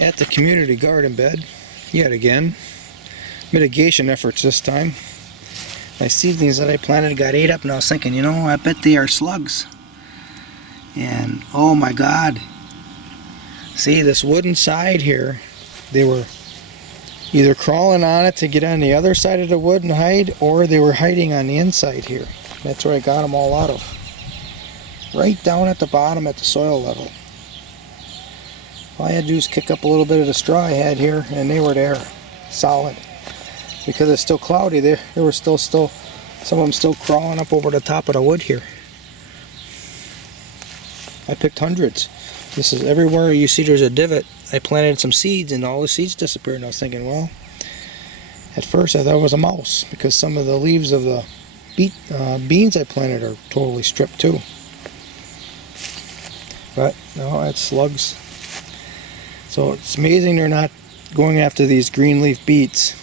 At the community garden bed, yet again. Mitigation efforts this time. My seedlings that I planted got ate up, and I was thinking, you know, I bet they are slugs. And oh my God. See, this wooden side here, they were either crawling on it to get on the other side of the wood and hide, or they were hiding on the inside here. That's where I got them all out of. Right down at the bottom at the soil level. All I had to do was kick up a little bit of the straw I had here, and they were there, solid. Because it's still cloudy, there were still some of them still crawling up over the top of the wood here. I picked hundreds. This is everywhere you see there's a divot. I planted some seeds, and all the seeds disappeared. And I was thinking, well, at first I thought it was a mouse, because some of the leaves of the beans I planted are totally stripped too. But no, it's slugs. So it's amazing they're not going after these green leaf beets.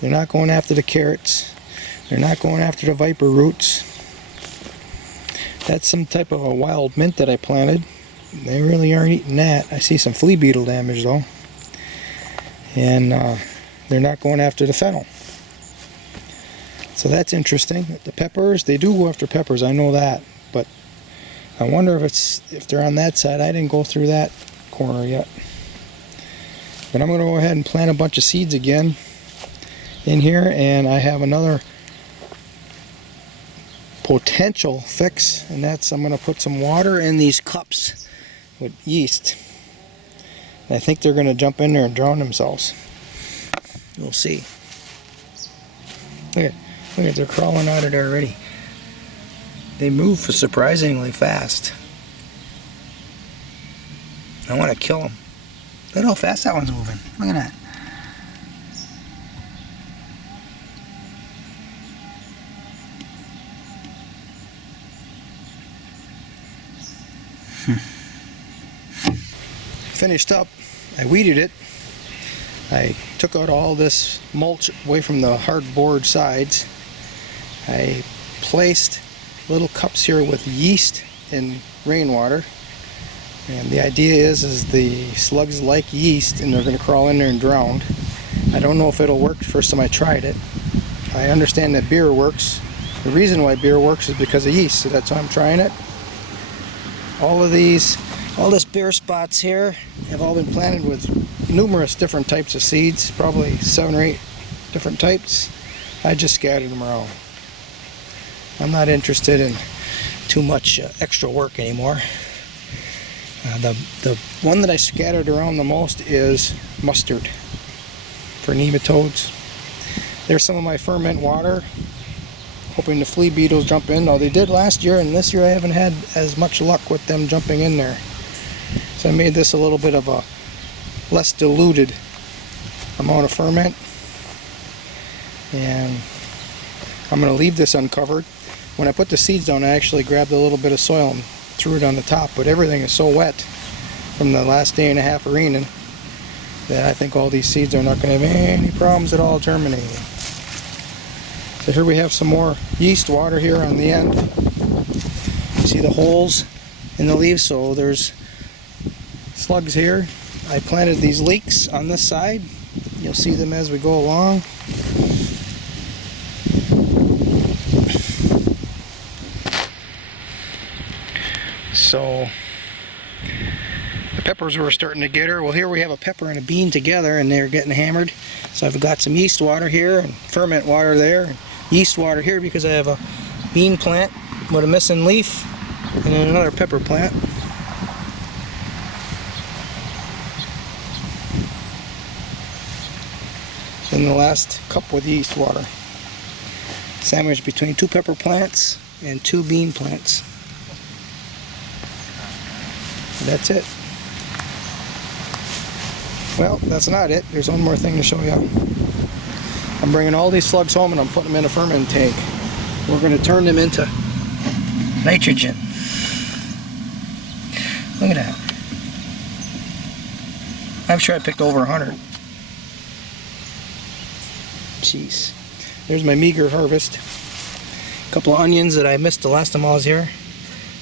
They're not going after the carrots. They're not going after the viper roots. That's some type of a wild mint that I planted. They really aren't eating that. I see some flea beetle damage though. And they're not going after the fennel. So that's interesting. The peppers, they do go after peppers, I know that. But I wonder if they're on that side. I didn't go through that corner yet. But I'm going to go ahead and plant a bunch of seeds again in here, and I have another potential fix, and that's I'm going to put some water in these cups with yeast. And I think they're going to jump in there and drown themselves. We'll see. Look at they're crawling out of there already. They move surprisingly fast. I want to kill them. Look at how fast that one's moving. Look at that. Finished up. I weeded it. I took out all this mulch away from the hardboard sides. I placed little cups here with yeast and rainwater. And the idea is the slugs like yeast, and they're going to crawl in there and drown. I don't know if it'll work the first time I tried it. I understand that beer works. The reason why beer works is because of yeast, so that's why I'm trying it. All this beer spots here have all been planted with numerous different types of seeds, probably 7 or 8 different types. I just scattered them around. I'm not interested in too much extra work anymore. The one that I scattered around the most is mustard for nematodes. There's some of my ferment water, hoping the flea beetles jump in. No, they did last year, and this year I haven't had as much luck with them jumping in there. So I made this a little bit of a less diluted amount of ferment. And I'm going to leave this uncovered. When I put the seeds down, I actually grabbed a little bit of soil and threw it on the top, but everything is so wet from the last day and a half of raining that I think all these seeds are not going to have any problems at all germinating. So here we have some more yeast water here on the end. You see the holes in the leaves, so there's slugs here. I planted these leeks on this side. You'll see them as we go along. So the peppers were starting to get her. Well, here we have a pepper and a bean together, and they're getting hammered. So I've got some yeast water here and ferment water there, and yeast water here because I have a bean plant with a missing leaf and then another pepper plant. Then the last cup with yeast water. Sandwiched between 2 pepper plants and 2 bean plants. That's it. Well, that's not it. There's one more thing to show you. I'm bringing all these slugs home and I'm putting them in a ferment tank. We're going to turn them into nitrogen. Look at that. I'm sure I picked over 100. Jeez. There's my meager harvest. A couple of onions that I missed the last time I was here.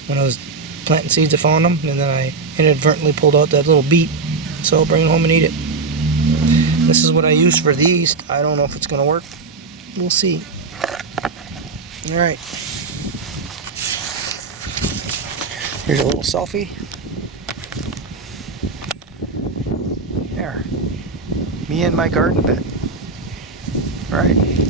When I was planting seeds, I found them, and then I inadvertently pulled out that little beet. So I'll bring it home and eat it. This is what I use for these. I don't know if it's going to work. We'll see. Alright. Here's a little selfie. There. Me and my garden bed. Alright.